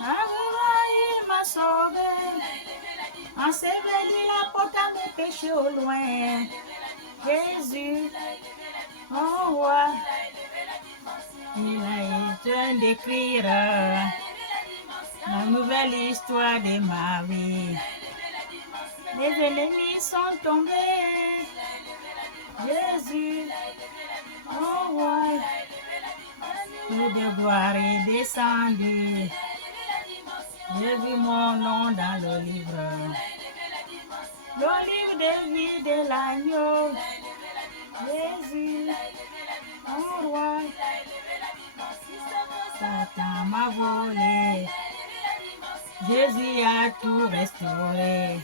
Il m'a sauvé. Enseveli la porte à mes péchés au loin. Jésus, mon roi, il a été d'écrire la nouvelle histoire de ma vie. Les ennemis sont tombés. Jésus, mon roi, le devoir est descendu. J'ai vu mon nom dans le livre de vie de l'agneau. Jésus, mon roi, Satan m'a volé. Jésus a tout restauré.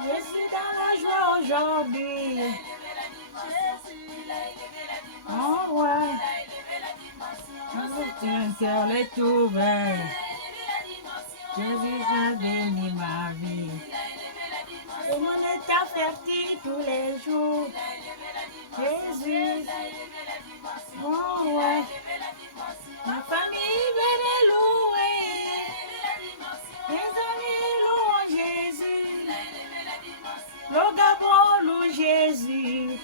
Je suis dans la joie aujourd'hui. Mon roi, un cœur est ouvert. Jésus a béni ma vie. Et mon état fertile tous les jours. Jésus, mon roi, ma famille veut me louer. Mes amis louent Jésus. Le Gabon loue Jésus.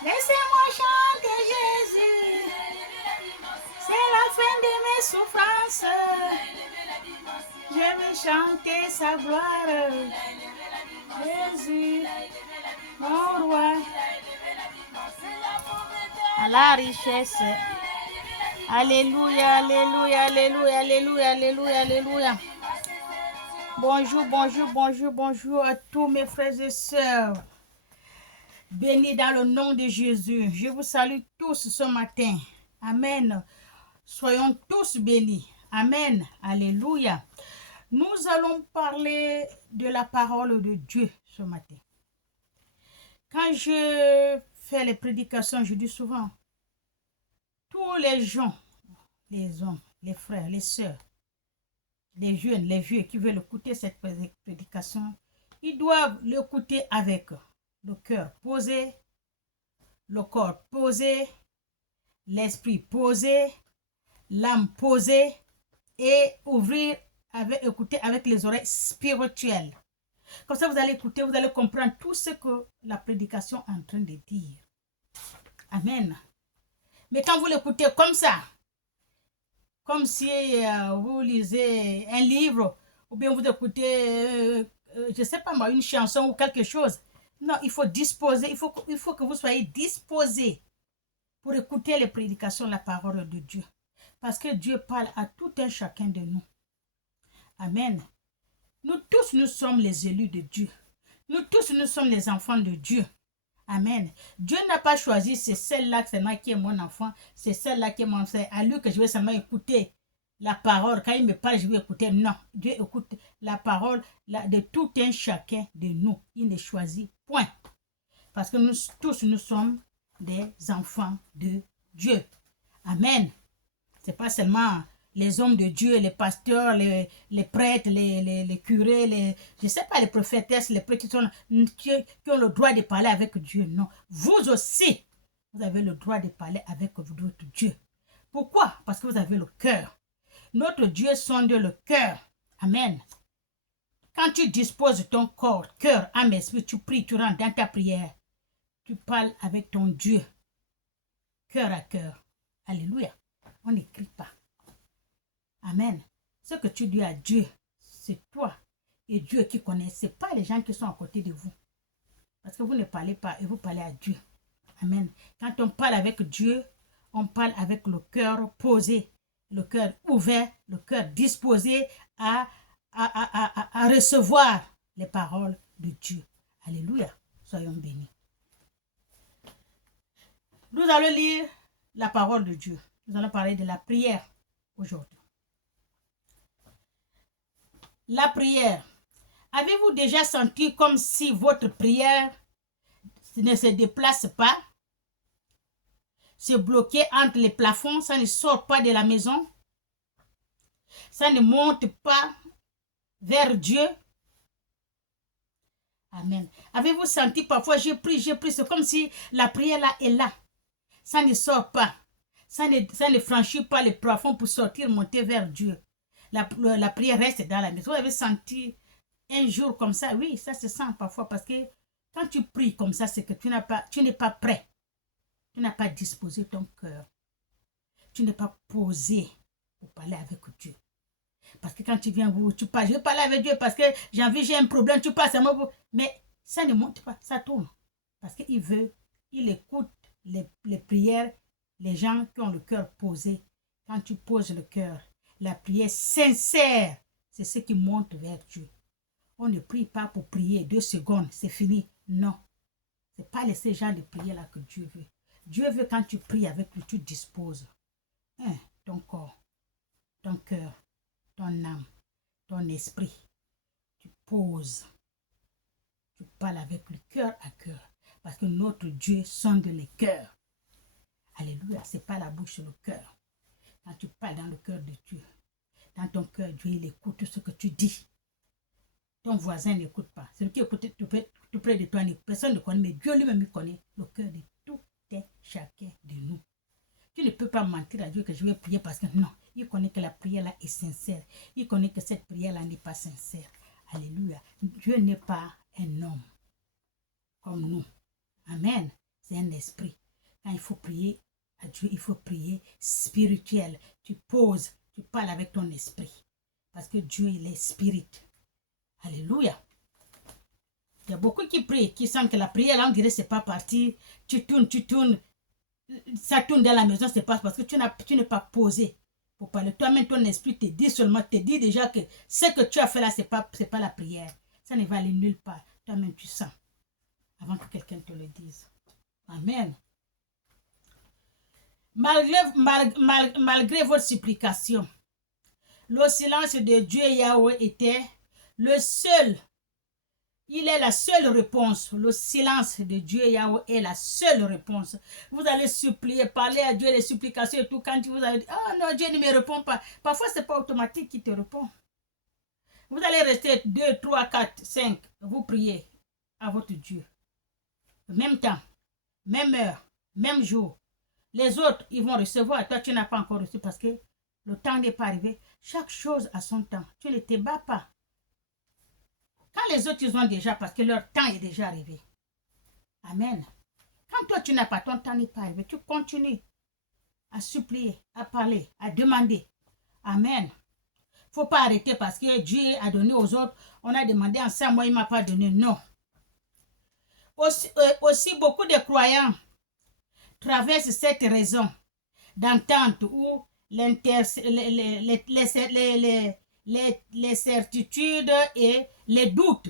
Laissez-moi chanter Jésus. C'est la fin de mes souffrances. Je vais chanter sa gloire. Jésus, mon roi. À la richesse. Alléluia, alléluia, alléluia, alléluia, alléluia, alléluia. Bonjour, bonjour, bonjour, bonjour à tous mes frères et sœurs. Bénis dans le nom de Jésus. Je vous salue tous ce matin. Amen. Soyons tous bénis. Amen. Alléluia. Nous allons parler de la parole de Dieu ce matin. Quand je fais les prédications, je dis souvent, tous les gens, les hommes, les frères, les sœurs, les jeunes, les vieux qui veulent écouter cette prédication, ils doivent l'écouter avec le cœur posé, le corps posé, l'esprit posé, l'âme posée et écouter avec les oreilles spirituelles. Comme ça, vous allez écouter, vous allez comprendre tout ce que la prédication est en train de dire. Amen. Mais quand vous l'écoutez comme ça, comme si vous lisez un livre, ou bien vous écoutez, je ne sais pas moi, une chanson ou quelque chose. Non, il faut disposer, il faut que vous soyez disposés pour écouter les prédications de la parole de Dieu. Parce que Dieu parle à tout un chacun de nous. Amen. Nous tous, nous sommes les élus de Dieu. Nous tous, nous sommes les enfants de Dieu. Amen. Dieu n'a pas choisi, c'est celle-là seulement qui est mon enfant, c'est celle-là qui est mon frère. À lui que je vais seulement écouter la parole. Quand il me parle, je vais écouter. Non, Dieu écoute la parole de tout un chacun de nous. Il ne choisit point. Parce que nous tous, nous sommes des enfants de Dieu. Amen. Ce n'est pas seulement les hommes de Dieu, les pasteurs, les prêtres, les curés, je ne sais pas, les prophétesses, les prêtres qui ont le droit de parler avec Dieu. Non. Vous aussi, vous avez le droit de parler avec votre Dieu. Pourquoi? Parce que vous avez le cœur. Notre Dieu sonde le cœur. Amen. Quand tu disposes ton corps, cœur, âme, esprit, tu pries, tu rentres dans ta prière. Tu parles avec ton Dieu. Cœur à cœur. Alléluia. On n'écrit pas. Amen. Ce que tu dis à Dieu, c'est toi et Dieu qui connaît. Ce n'est pas les gens qui sont à côté de vous. Parce que vous ne parlez pas et vous parlez à Dieu. Amen. Quand on parle avec Dieu, on parle avec le cœur posé, le cœur ouvert, le cœur disposé à recevoir les paroles de Dieu. Alléluia. Soyons bénis. Nous allons lire la parole de Dieu. Nous allons parler de la prière aujourd'hui. La prière. Avez-vous déjà senti comme si votre prière ne se déplace pas? se bloquer entre les plafonds, ça ne sort pas de la maison, ça ne monte pas vers Dieu. Amen. Avez-vous senti parfois, j'ai pris, c'est comme si la prière là est là. Ça ne sort pas. Ça ne franchit pas les plafonds pour sortir, monter vers Dieu. La prière reste dans la maison. Vous avez senti un jour comme ça? Oui, ça se sent parfois parce que quand tu pries comme ça, c'est que tu n'es pas prêt. Tu n'as pas disposé ton cœur. Tu n'es pas posé pour parler avec Dieu. Parce que quand tu viens, tu parles, je vais parler avec Dieu parce que j'ai un problème, tu passes à moi. Mais ça ne monte pas, ça tourne. Parce il écoute les prières, les gens qui ont le cœur posé. Quand tu poses le cœur, la prière sincère, c'est ce qui monte vers Dieu. On ne prie pas pour prier 2 secondes, c'est fini. Non. Ce n'est pas ces gens de prière là que Dieu veut. Dieu veut quand tu pries avec lui, tu disposes ton corps, ton cœur, ton âme, ton esprit. Tu poses. Tu parles avec le cœur à cœur. Parce que notre Dieu sonde les cœurs. Alléluia, ce n'est pas la bouche, c'est le cœur. Quand tu parles dans le cœur de Dieu, dans ton cœur, Dieu, il écoute ce que tu dis. Ton voisin n'écoute pas. Celui qui écoute tout près de toi, personne ne connaît, mais Dieu lui-même connaît le cœur de tout et chacun de nous. Tu ne peux pas mentir à Dieu que je vais prier parce que non, il connaît que la prière là est sincère. Il connaît que cette prière là n'est pas sincère. Alléluia. Dieu n'est pas un homme comme nous. Amen. C'est un esprit. Quand il faut prier à Dieu, il faut prier spirituel. Tu poses, tu parles avec ton esprit. Parce que Dieu, il est spirit. Alléluia. Il y a beaucoup qui prient, qui sentent que la prière, là, on dirait que ce n'est pas parti. Tu tournes. Ça tourne dans la maison, c'est pas parce que tu n'es pas posé pour parler. Toi-même, ton esprit te dit déjà que ce que tu as fait là, c'est pas la prière. Ça ne va aller nulle part. Toi-même, tu sens avant que quelqu'un te le dise. Amen. Malgré votre supplication, le silence de Dieu Yahweh était le seul. Il est la seule réponse. Le silence de Dieu Yahweh est la seule réponse. Vous allez supplier, parler à Dieu, les supplications et tout. Quand vous allez dire, oh non, Dieu ne me répond pas. Parfois, ce n'est pas automatique qu'il te répond. Vous allez rester 2, 3, 4, 5. Vous priez à votre Dieu. Même temps, même heure, même jour. Les autres, ils vont recevoir. Toi, tu n'as pas encore reçu parce que le temps n'est pas arrivé. Chaque chose a son temps. Tu ne te bats pas. Quand les autres, ils ont déjà, parce que leur temps est déjà arrivé. Amen. Quand toi, tu n'as pas, ton temps n'est pas arrivé. Tu continues à supplier, à parler, à demander. Amen. Il ne faut pas arrêter parce que Dieu a donné aux autres. On a demandé en ça, moi, il ne m'a pas donné. Non. Aussi, beaucoup de croyants traversent cette raison d'entente où les certitudes et les doutes.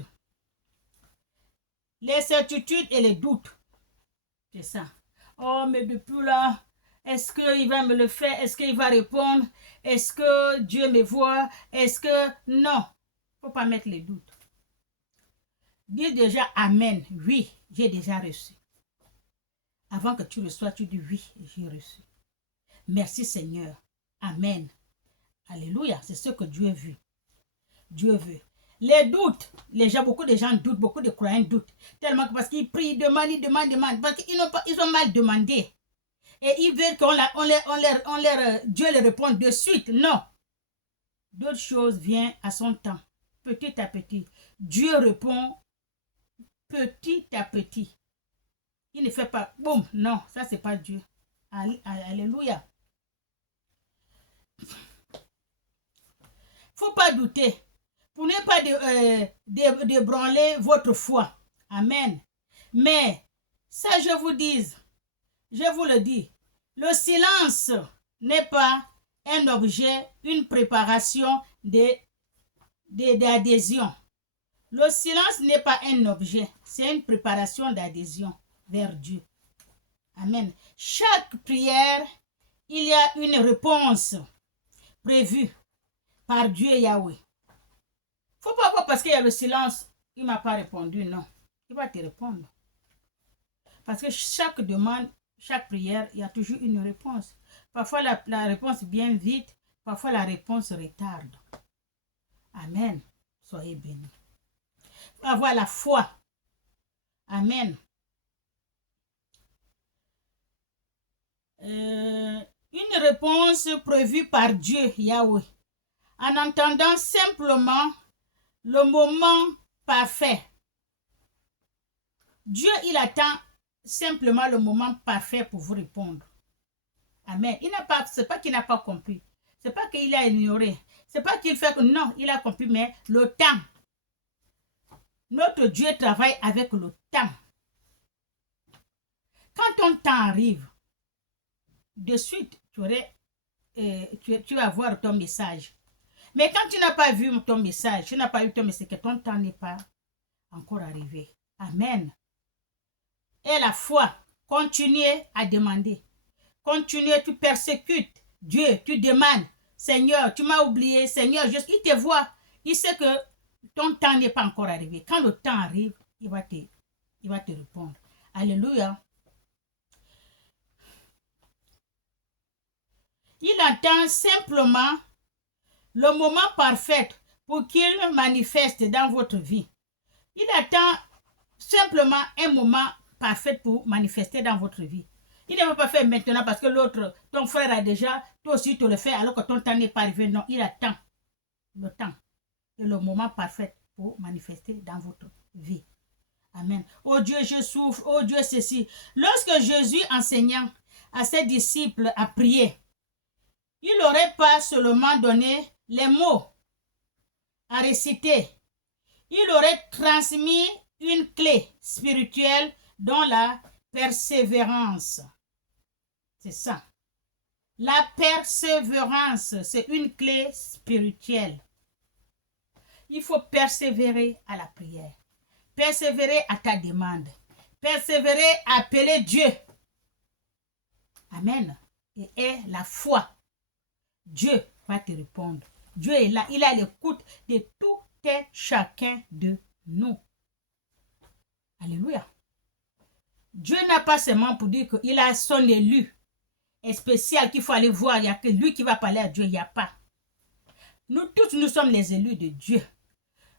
Les certitudes et les doutes. C'est ça. Oh, mais depuis là, est-ce qu'il va me le faire? Est-ce qu'il va répondre? Est-ce que Dieu me voit? Est-ce que... Non. Il ne faut pas mettre les doutes. Dis déjà Amen. Oui, j'ai déjà reçu. Avant que tu reçois, tu dis oui, j'ai reçu. Merci Seigneur. Amen. Alléluia. C'est ce que Dieu veut. Dieu veut. Les doutes, beaucoup de gens doutent, beaucoup de croyants doutent. Tellement que parce qu'ils prient, ils demandent. Parce qu'ils ont mal demandé. Et ils veulent Dieu les réponde de suite. Non. D'autres choses viennent à son temps. Petit à petit. Dieu répond petit à petit. Il ne fait pas boum. Non, ça c'est pas Dieu. Alléluia. Faut pas douter. Pour ne pas débranler votre foi. Amen. Mais, ça je vous le dis, le silence n'est pas un objet, une préparation d'adhésion. Le silence n'est pas un objet, c'est une préparation d'adhésion vers Dieu. Amen. Chaque prière, il y a une réponse prévue par Dieu Yahweh. Faut pas voir parce qu'il y a le silence, il ne m'a pas répondu, non. Il va te répondre. Parce que chaque demande, chaque prière, il y a toujours une réponse. Parfois, la réponse vient vite, parfois la réponse retarde. Amen. Soyez bénis. Avoir la foi. Amen. Une réponse prévue par Dieu, Yahweh, en entendant simplement le moment parfait. Dieu, il attend simplement le moment parfait pour vous répondre. Amen. C'est pas qu'il n'a pas compris. C'est pas qu'il a ignoré. C'est pas qu'il fait que non, il a compris, mais le temps. Notre Dieu travaille avec le temps. Quand ton temps arrive, de suite, tu vas voir ton message. Mais quand tu n'as pas vu ton message, tu n'as pas eu ton message, c'est que ton temps n'est pas encore arrivé. Amen. Et la foi, continuez à demander. Continuez, tu persécutes Dieu, tu demandes. Seigneur, tu m'as oublié. Seigneur, il te voit. Il sait que ton temps n'est pas encore arrivé. Quand le temps arrive, il va te répondre. Alléluia. Il attend simplement le moment parfait pour qu'il manifeste dans votre vie. Il attend simplement un moment parfait pour manifester dans votre vie. Il ne va pas faire maintenant parce que l'autre, ton frère a déjà, toi aussi tu le fais alors que ton temps n'est pas arrivé. Non, il attend le temps et le moment parfait pour manifester dans votre vie. Amen. Oh Dieu, je souffre. Oh Dieu, ceci. Lorsque Jésus enseignant à ses disciples à prier, il n'aurait pas seulement donné les mots à réciter. Il aurait transmis une clé spirituelle dont la persévérance. C'est ça. La persévérance, c'est une clé spirituelle. Il faut persévérer à la prière. Persévérer à ta demande. Persévérer à appeler Dieu. Amen. Et la foi. Dieu va te répondre. Dieu est là. Il a l'écoute de tout et chacun de nous. Alléluia. Dieu n'a pas seulement pour dire qu'il a son élu spécial qu'il faut aller voir. Il n'y a que lui qui va parler à Dieu. Il n'y a pas. Nous tous, nous sommes les élus de Dieu.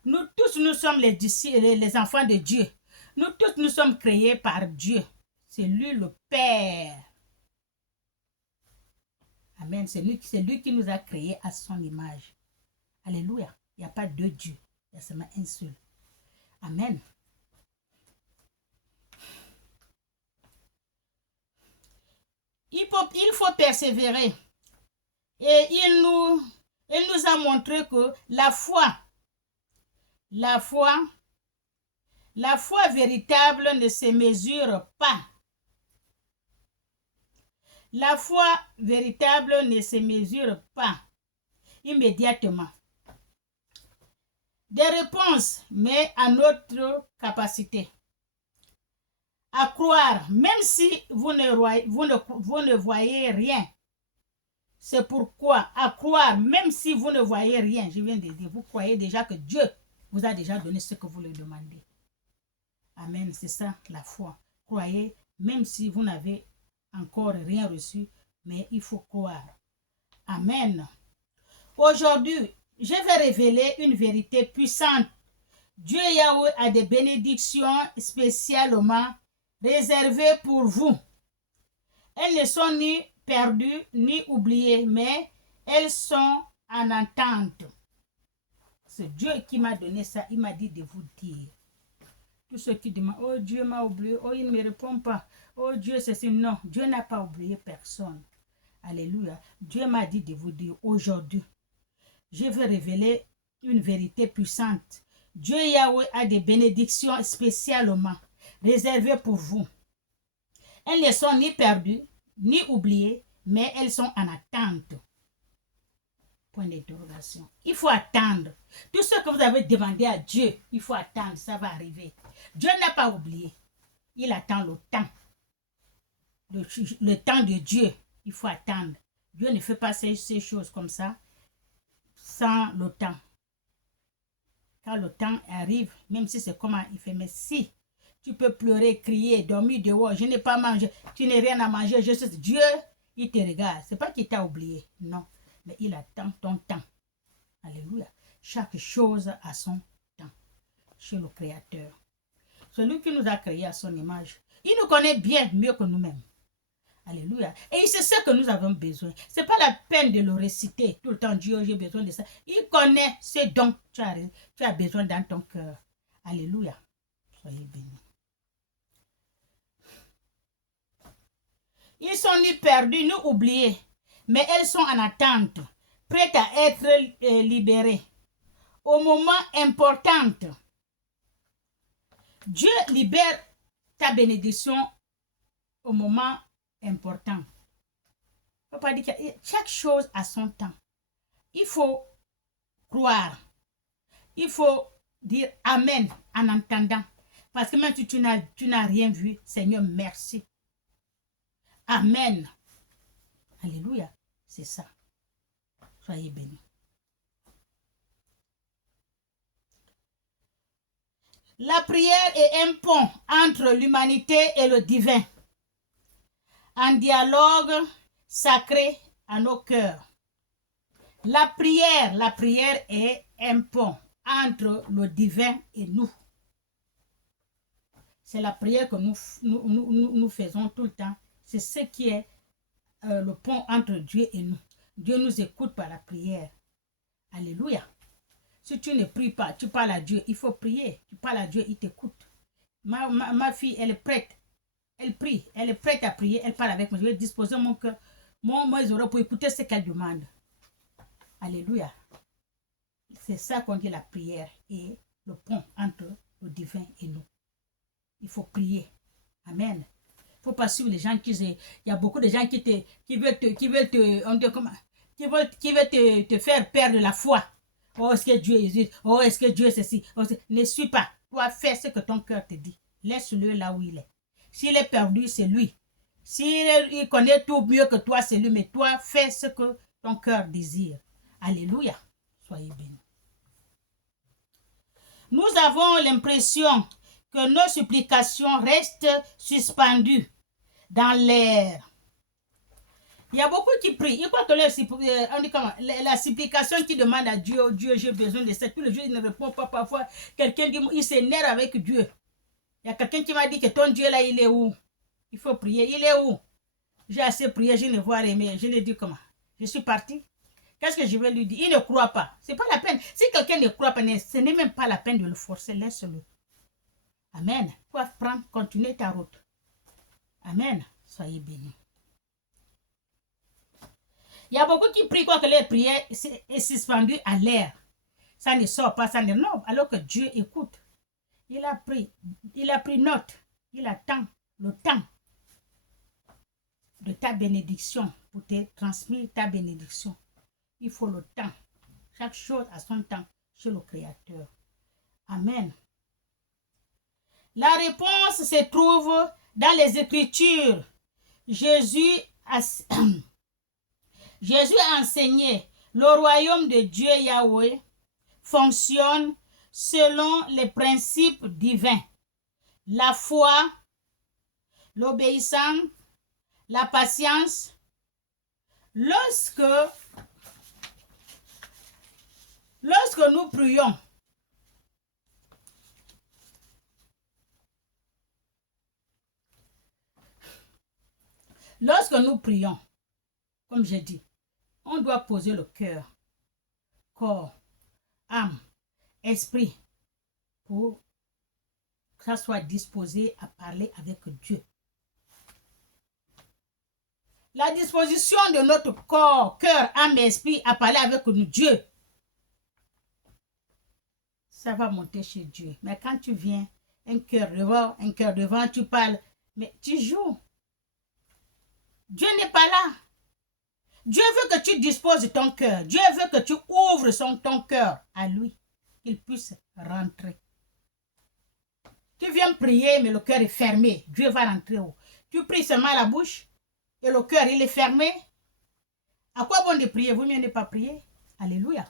Nous tous, nous sommes les enfants de Dieu. Nous tous, nous sommes créés par Dieu. C'est lui le Père. Amen. C'est lui qui nous a créés à son image. Alléluia. Il n'y a pas deux dieux. Il y a seulement un seul. Amen. Il faut persévérer. Et il nous a montré que la foi véritable ne se mesure pas. La foi véritable ne se mesure pas immédiatement. Des réponses, mais à notre capacité. À croire, même si vous ne voyez rien. C'est pourquoi, à croire, même si vous ne voyez rien, je viens de dire, vous croyez déjà que Dieu vous a déjà donné ce que vous lui demandez. Amen, c'est ça la foi. Croyez, même si vous n'avez encore rien reçu, mais il faut croire. Amen. Aujourd'hui, je vais révéler une vérité puissante. Dieu Yahweh a des bénédictions spécialement réservées pour vous. Elles ne sont ni perdues ni oubliées, mais elles sont en attente. C'est Dieu qui m'a donné ça. Il m'a dit de vous dire. Tous ceux qui demandent, oh Dieu m'a oublié, oh il ne me répond pas, oh Dieu c'est ça. Non, Dieu n'a pas oublié personne. Alléluia. Dieu m'a dit de vous dire aujourd'hui, je vais révéler une vérité puissante. Dieu Yahweh a des bénédictions spécialement réservées pour vous. Elles ne sont ni perdues, ni oubliées, mais elles sont en attente. Point d'interrogation. Il faut attendre. Tout ce que vous avez demandé à Dieu, il faut attendre, ça va arriver. Dieu n'a pas oublié. Il attend le temps. Le temps de Dieu, il faut attendre. Dieu ne fait pas ces choses comme ça sans le temps. Quand le temps arrive, même si c'est comment il fait, mais si Tu peux pleurer, crier, dormir dehors. Je n'ai pas mangé. Tu n'as rien à manger. Je sais. Dieu, il te regarde. Ce n'est pas qu'il t'a oublié. Non. Mais il attend ton temps. Alléluia. Chaque chose a son temps. Chez le Créateur. Celui qui nous a créés à son image. Il nous connaît bien mieux que nous-mêmes. Alléluia. Et il sait ce que nous avons besoin. Ce n'est pas la peine de le réciter tout le temps. Dieu, j'ai besoin de ça. Il connaît ce dont tu as besoin dans ton cœur. Alléluia. Soyez bénis. Ils sont ni perdus, ni oubliés, mais elles sont en attente, prêtes à être libérées. Au moment important, Dieu libère ta bénédiction au moment important. Papa dit que chaque chose a son temps. Il faut croire. Il faut dire Amen en entendant. Parce que même si tu n'as rien vu, Seigneur, merci. Amen. Alléluia. C'est ça. Soyez bénis. La prière est un pont entre l'humanité et le divin. Un dialogue sacré à nos cœurs. La prière est un pont entre le divin et nous. C'est la prière que nous faisons tout le temps. C'est ce qui est le pont entre Dieu et nous. Dieu nous écoute par la prière. Alléluia. Si tu ne pries pas, tu parles à Dieu, il faut prier. Tu parles à Dieu, il t'écoute. Ma fille, elle est prête. Elle prie. Elle est prête à prier. Elle parle avec moi. Je vais disposer mon cœur, mes oreilles pour écouter ce qu'elle demande. Alléluia. C'est ça qu'on dit la prière et le pont entre le divin et nous. Il faut prier. Amen. Il ne faut pas suivre les gens il y a beaucoup de gens qui veulent te faire perdre la foi. Oh, est-ce que Dieu existe? Oh, est-ce que Dieu est ceci? Oh, ne suis pas. Toi, fais ce que ton cœur te dit. Laisse-le là où il est. S'il est perdu, c'est lui. S'il connaît tout mieux que toi, c'est lui. Mais toi, fais ce que ton cœur désire. Alléluia. Soyez bénis. Nous avons l'impression que nos supplications restent suspendues dans l'air. Il y a beaucoup qui prient. Il croit que la supplication qui demande à Dieu, oh Dieu, j'ai besoin de ça. Tous les jours, il ne répond pas. Parfois, quelqu'un dit, il s'énerve avec Dieu. Il y a quelqu'un qui m'a dit que ton Dieu là, il est où? Il faut prier. Il est où? J'ai assez prié, je ne vois rien. Je lui ai dit comment? Je suis parti. Qu'est-ce que je vais lui dire? Il ne croit pas. Ce n'est pas la peine. Si quelqu'un ne croit pas, ce n'est même pas la peine de le forcer. Laisse-le. Amen. Toi, prends, continue ta route. Amen. Soyez bénis. Il y a beaucoup qui prient quoi que les prières est suspendue à l'air. Ça ne sort pas, ça ne... Non, alors que Dieu écoute. Il a pris note. Il attend le temps de ta bénédiction pour te transmettre ta bénédiction. Il faut le temps. Chaque chose a son temps chez le Créateur. Amen. La réponse se trouve dans les Écritures. Jésus a enseigné le royaume de Dieu Yahweh fonctionne selon les principes divins. La foi, l'obéissance, la patience. Lorsque nous prions, comme j'ai dit, on doit poser le cœur, corps, âme, esprit, pour que ça soit disposé à parler avec Dieu. La disposition de notre corps, cœur, âme et esprit à parler avec Dieu, ça va monter chez Dieu. Mais quand tu viens, un cœur devant, tu parles, mais tu joues. Dieu n'est pas là. Dieu veut que tu disposes de ton cœur. Dieu veut que tu ouvres ton cœur à lui, qu'il puisse rentrer. Tu viens prier, mais le cœur est fermé. Dieu va rentrer où? Tu pries seulement à la bouche et le cœur, il est fermé. À quoi bon de prier? Vous mieux ne pas prier. Alléluia.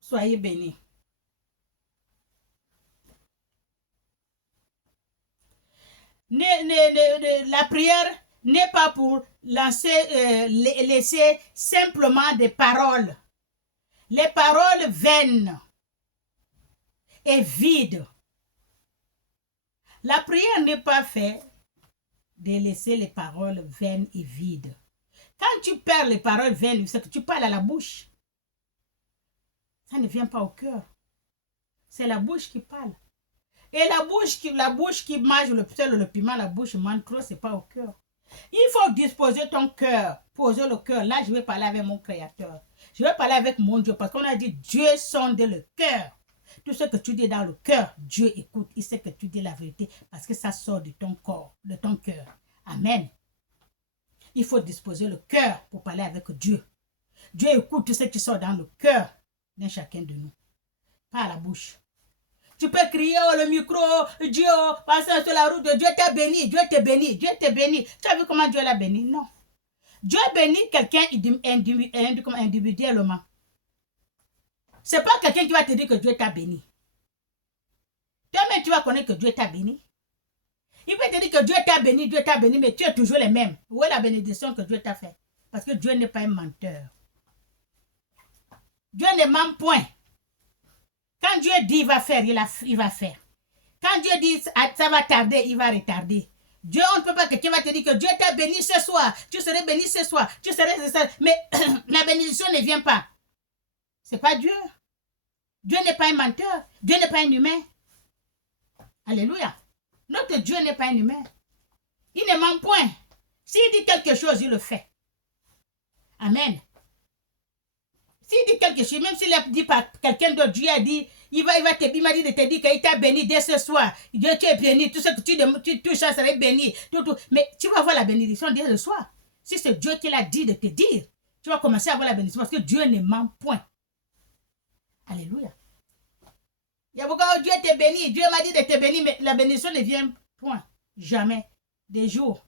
Soyez bénis. La prière n'est pas pour laisser simplement des paroles. Les paroles vaines et vides. La prière n'est pas faite de laisser les paroles vaines et vides. Quand tu perds les paroles vaines, c'est que tu parles à la bouche. Ça ne vient pas au cœur. C'est la bouche qui parle. Et la bouche qui mange le sel ou le piment, la bouche mange trop, c'est pas au cœur. Il faut disposer ton cœur, poser le cœur. Là, je vais parler avec mon Créateur. Je vais parler avec mon Dieu parce qu'on a dit Dieu sonde le cœur. Tout ce que tu dis dans le cœur, Dieu écoute. Il sait que tu dis la vérité parce que ça sort de ton corps, de ton cœur. Amen. Il faut disposer le cœur pour parler avec Dieu. Dieu écoute tout ce qui sort dans le cœur d'un chacun de nous. Pas à la bouche. Tu peux crier oh, le micro, Dieu, passant sur la route, Dieu t'a béni, Dieu te béni, Dieu te béni. Tu as vu comment Dieu l'a béni? Non. Dieu bénit quelqu'un individuellement. Ce n'est pas quelqu'un qui va te dire que Dieu t'a béni. Toi-même, tu vas connaître que Dieu t'a béni. Il peut te dire que Dieu t'a béni, mais tu es toujours le même. Où est la bénédiction que Dieu t'a fait? Parce que Dieu n'est pas un menteur. Dieu ne ment point. Quand Dieu dit il va faire, il va faire. Quand Dieu dit ça va tarder, il va retarder. Dieu, on ne peut pas que quelqu'un va te dire que Dieu t'a béni ce soir, tu serais béni ce soir, tu serais mais la bénédiction ne vient pas. C'est pas Dieu. Dieu n'est pas un menteur. Dieu n'est pas un humain. Alléluia. Notre Dieu n'est pas un humain. Il ne ment point. S'il dit quelque chose, il le fait. Amen. S'il dit quelque chose, même s'il a dit par quelqu'un d'autre, Dieu a dit, il m'a dit de te dire qu'il t'a béni dès ce soir. Dieu, tu es béni, tout ce que tu touches, ça serait béni. Tout. Mais tu vas avoir la bénédiction dès le soir. Si c'est Dieu qui l'a dit de te dire, tu vas commencer à avoir la bénédiction parce que Dieu ne ment point. Alléluia. Il y a beaucoup de Dieu t'a béni, Dieu m'a dit de te bénir, mais la bénédiction ne vient point. Jamais. Des jours,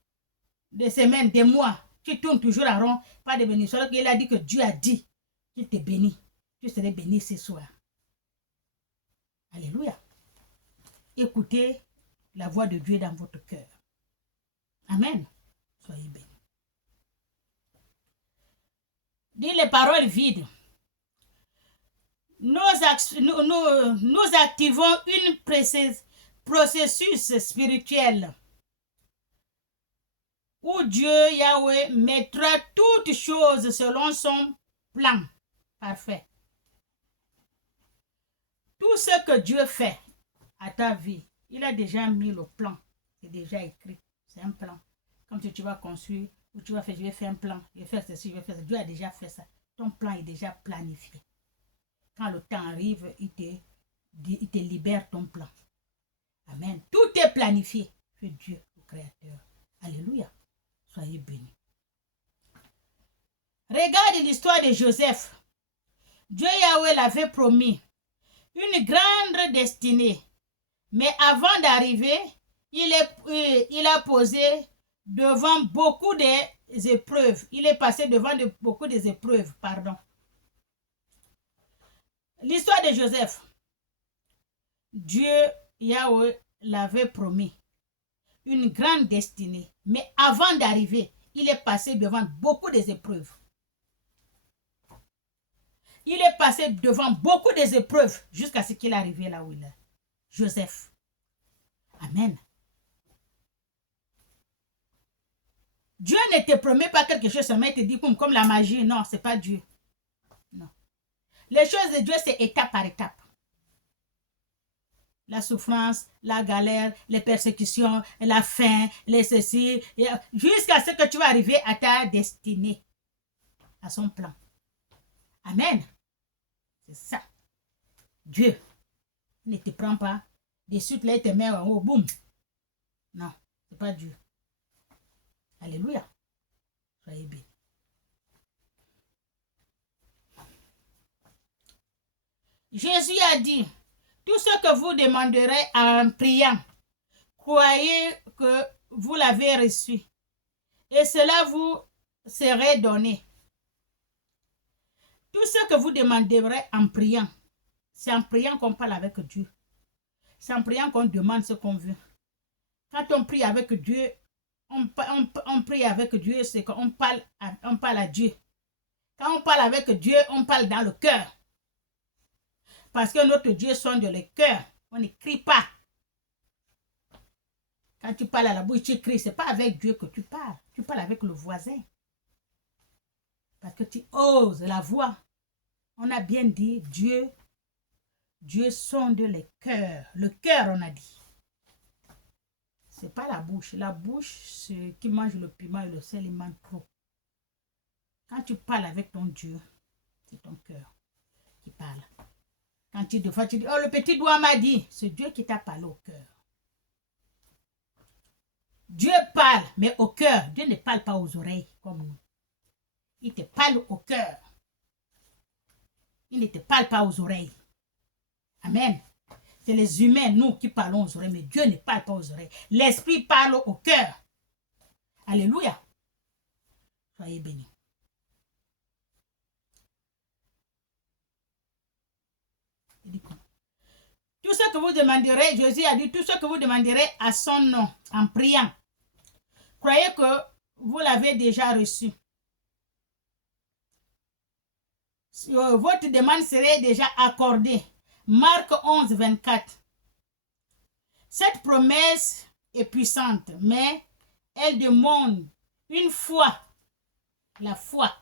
des semaines, des mois, tu tournes toujours en rond, pas de bénédiction. Alors qu'il a dit que Dieu a dit qu'il te bénit. Tu serais béni ce soir. Alléluia. Écoutez la voix de Dieu dans votre cœur. Amen. Soyez bénis. Dis les paroles vides. Nous activons une processus spirituel où Dieu, Yahweh, mettra toutes choses selon son plan parfait. Tout ce que Dieu fait à ta vie, il a déjà mis le plan. C'est déjà écrit. C'est un plan. Comme si tu vas construire, ou tu vas faire, je vais faire un plan, je vais faire ceci, je vais faire ça. Dieu a déjà fait ça. Ton plan est déjà planifié. Quand le temps arrive, il te libère ton plan. Amen. Tout est planifié. C'est Dieu, le Créateur. Alléluia. Soyez bénis. Regarde l'histoire de Joseph. Dieu Yahweh l'avait promis une grande destinée. Mais avant d'arriver, il a posé devant beaucoup d'épreuves. Il est passé devant beaucoup d'épreuves, pardon. L'histoire de Joseph. Dieu, Yahweh, l'avait promis une grande destinée. Mais avant d'arriver, il est passé devant beaucoup d'épreuves. Il est passé devant beaucoup d'épreuves jusqu'à ce qu'il est arrivé là où il est. Joseph. Amen. Dieu ne te promet pas quelque chose seulement, il te dit comme la magie. Non, ce n'est pas Dieu. Non. Les choses de Dieu, c'est étape par étape. La souffrance, la galère, les persécutions, la faim, les ceci, jusqu'à ce que tu vas arriver à ta destinée, à son plan. Amen. C'est ça. Dieu ne te prend pas des suites là, il te met en haut, boum. Non, c'est pas Dieu. Alléluia. Soyez bénis. Jésus a dit, tout ce que vous demanderez en priant, croyez que vous l'avez reçu et cela vous sera donné. Tout ce que vous demanderez en priant, c'est en priant qu'on parle avec Dieu. C'est en priant qu'on demande ce qu'on veut. Quand on prie avec Dieu, on prie avec Dieu, c'est qu'on parle à Dieu. Quand on parle avec Dieu, on parle dans le cœur. Parce que notre Dieu sonde le cœur. On ne crie pas. Quand tu parles à la bouche, tu cries. Ce n'est pas avec Dieu que tu parles. Tu parles avec le voisin. Parce que tu oses la voix. On a bien dit, Dieu sonde le cœur. Le cœur, on a dit. Ce n'est pas la bouche. La bouche, ceux qui mangent le piment et le sel, ils mangent trop. Quand tu parles avec ton Dieu, c'est ton cœur qui parle. Quand tu dis, oh, le petit doigt m'a dit, c'est Dieu qui t'a parlé au cœur. Dieu parle, mais au cœur. Dieu ne parle pas aux oreilles comme nous. Il te parle au cœur. Il ne te parle pas aux oreilles. Amen. C'est les humains, nous, qui parlons aux oreilles, mais Dieu ne parle pas aux oreilles. L'Esprit parle au cœur. Alléluia. Soyez bénis. Tout ce que vous demanderez, Jésus a dit, tout ce que vous demanderez à son nom, en priant, croyez que vous l'avez déjà reçu. Votre demande serait déjà accordée. Marc 11, 24. Cette promesse est puissante, mais elle demande une foi. La foi.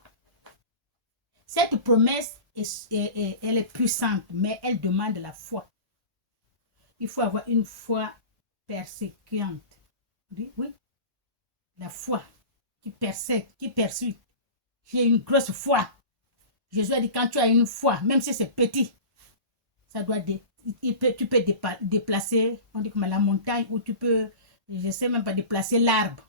Cette promesse, elle est puissante, mais elle demande la foi. Il faut avoir une foi persécuante. Oui. La foi qui persécute, qui persuade. J'ai une grosse foi. Jésus a dit, quand tu as une foi, même si c'est petit, ça doit tu peux déplacer, on dit comme la montagne, ou tu peux, je ne sais même pas, déplacer l'arbre.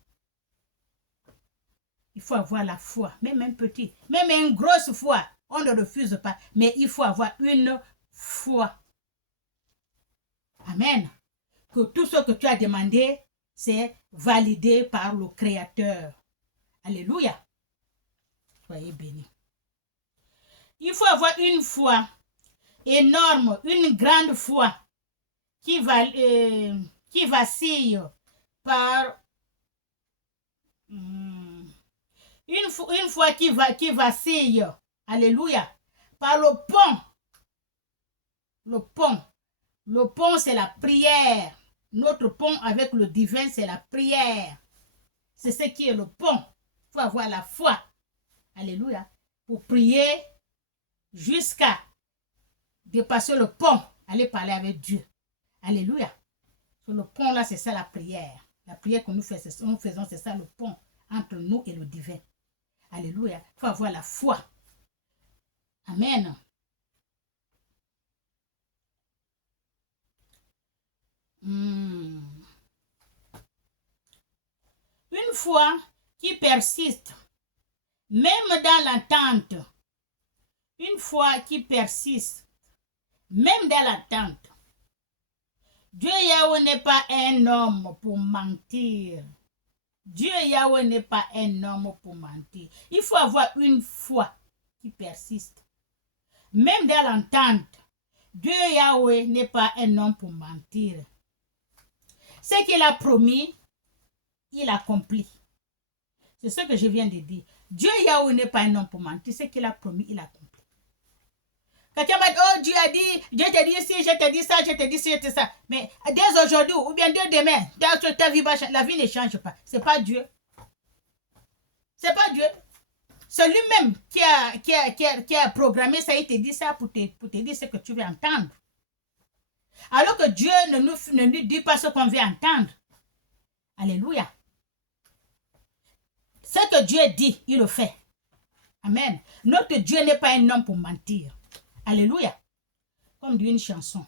Il faut avoir la foi, même un petit, même une grosse foi, on ne refuse pas, mais il faut avoir une foi. Amen. Que tout ce que tu as demandé, c'est validé par le Créateur. Alléluia. Soyez bénis. Il faut avoir une foi énorme, une grande foi qui vacille par une foi qui vacille, alléluia, par le pont. Le pont, c'est la prière. Notre pont avec le divin, c'est la prière. C'est ce qui est le pont. Il faut avoir la foi, alléluia, pour prier jusqu'à dépasser le pont, aller parler avec Dieu. Alléluia. Sur le pont là, c'est ça la prière. La prière que nous faisons, c'est ça le pont entre nous et le divin. Alléluia. Il faut avoir la foi. Amen. Une foi qui persiste, même dans l'attente. Une foi qui persiste, même dans l'attente. Dieu Yahweh n'est pas un homme pour mentir. Dieu Yahweh n'est pas un homme pour mentir. Il faut avoir une foi qui persiste. Même dans l'attente, Dieu Yahweh n'est pas un homme pour mentir. Ce qu'il a promis, il accomplit. C'est ce que je viens de dire. Dieu Yahweh n'est pas un homme pour mentir. Ce qu'il a promis, il accomplit. Quelqu'un va dire, oh Dieu a dit, Dieu t'a dit ci, je t'ai dit ça, je t'ai dit ci, je t'ai dit ça. Mais dès aujourd'hui, ou bien dès demain, ta vie, la vie ne change pas. C'est pas Dieu. C'est pas Dieu. C'est lui-même qui a programmé ça, il te dit ça pour te dire ce que tu veux entendre. Alors que Dieu ne nous dit pas ce qu'on veut entendre. Alléluia. Ce que Dieu dit, il le fait. Amen. Notre Dieu n'est pas un homme pour mentir. Alléluia. Comme dit une chanson.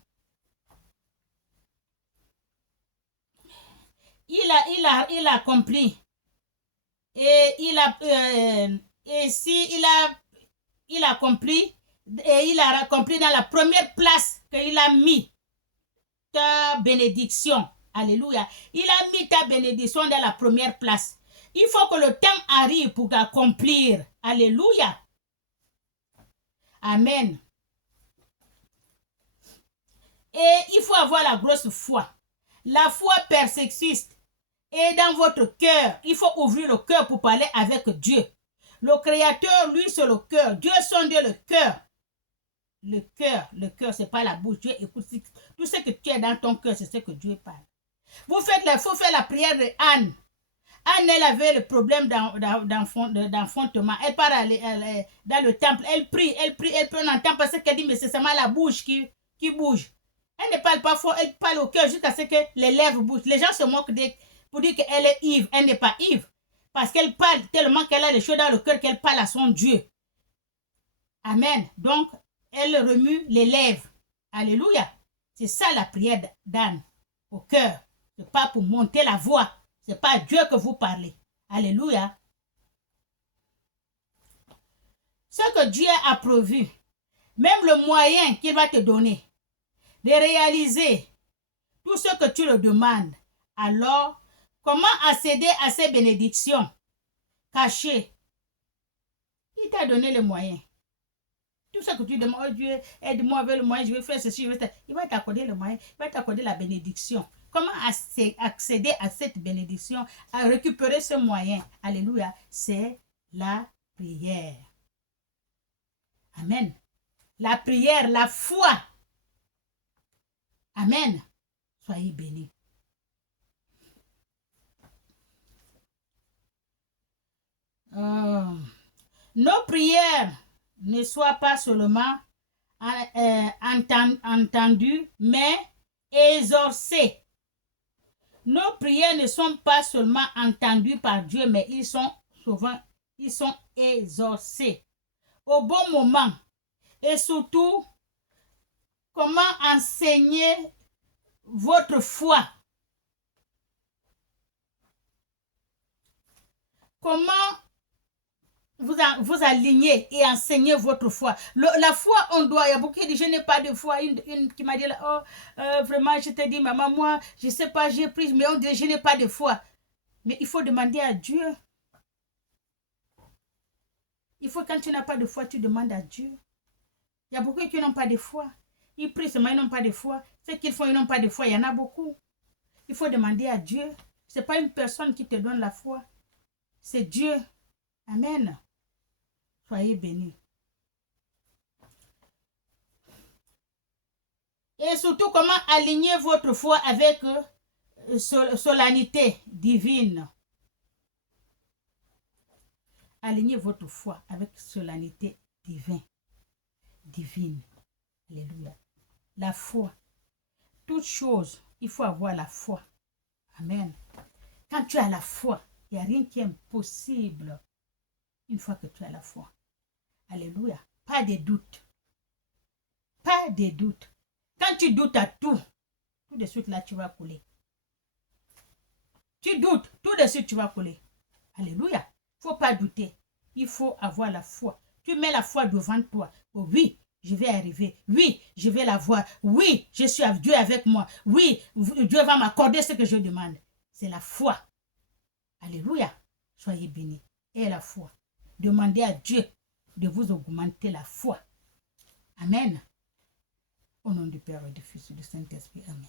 Il a accompli. Et il a accompli, et il a accompli dans la première place qu'il a mis ta bénédiction. Alléluia. Il a mis ta bénédiction dans la première place. Il faut que le temps arrive pour accomplir. Alléluia. Amen. Et il faut avoir la grosse foi. La foi persécute. Et dans votre cœur, il faut ouvrir le cœur pour parler avec Dieu. Le Créateur, lui, c'est le cœur. Dieu, son Dieu, le cœur. Le cœur, c'est pas la bouche. Dieu écoute. Tout ce que tu as dans ton cœur, c'est ce que Dieu parle. Il faut faire la prière de Anne. Anne, elle avait le problème d'enfantement. Elle part dans le temple, elle prie, on entend parce qu'elle dit, mais c'est seulement la bouche qui bouge. Elle ne parle pas fort, elle parle au cœur jusqu'à ce que les lèvres bougent. Les gens se moquent pour dire qu'elle est ivre. Elle n'est pas ivre. Parce qu'elle parle tellement qu'elle a les choses dans le cœur qu'elle parle à son Dieu. Amen. Donc, elle remue les lèvres. Alléluia. C'est ça la prière d'Anne au cœur. Ce n'est pas pour monter la voix. Ce n'est pas à Dieu que vous parlez. Alléluia. Ce que Dieu a prévu, même le moyen qu'il va te donner de réaliser tout ce que tu le demandes, alors comment accéder à ces bénédictions cachées? Il t'a donné les moyens. Tout ce que tu demandes, oh Dieu, aide-moi avec le moyen, je vais faire ceci, il va t'accorder le moyen, il va t'accorder la bénédiction. Comment accéder à cette bénédiction, à récupérer ce moyen? Alléluia, c'est la prière. Amen. La prière, la foi. Amen. Soyez bénis. Nos prières ne soient pas seulement entendues, mais exaucées. Nos prières ne sont pas seulement entendues par Dieu, mais ils sont exaucés au bon moment. Et surtout, comment enseigner votre foi? Comment vous alignez et enseigner votre foi. La foi, on doit, il y a beaucoup qui disent, je n'ai pas de foi. Une qui m'a dit, vraiment, je te dis, maman, moi, je ne sais pas, j'ai pris, mais on dit, je n'ai pas de foi. Mais il faut demander à Dieu. Il faut, quand tu n'as pas de foi, tu demandes à Dieu. Il y a beaucoup qui n'ont pas de foi. Ils prient seulement, ils n'ont pas de foi. Ce qu'ils font, ils n'ont pas de foi. Il y en a beaucoup. Il faut demander à Dieu. Ce n'est pas une personne qui te donne la foi. C'est Dieu. Amen. Soyez bénis. Et surtout, comment aligner votre foi avec solennité divine. Alignez votre foi avec solennité divine. Alléluia. La foi. Toute chose, il faut avoir la foi. Amen. Quand tu as la foi, il n'y a rien qui est impossible une fois que tu as la foi. Alléluia. Pas de doute. Pas de doute. Quand tu doutes à tout de suite là, tu vas couler. Tu doutes, tout de suite, tu vas couler. Alléluia. Il ne faut pas douter. Il faut avoir la foi. Tu mets la foi devant toi. Oh, oui, je vais arriver. Oui, je vais la voir. Oui, je suis avec Dieu avec moi. Oui, Dieu va m'accorder ce que je demande. C'est la foi. Alléluia. Soyez bénis. Et la foi. Demandez à Dieu de vous augmenter la foi. Amen. Au nom du Père et du Fils et du Saint-Esprit. Amen.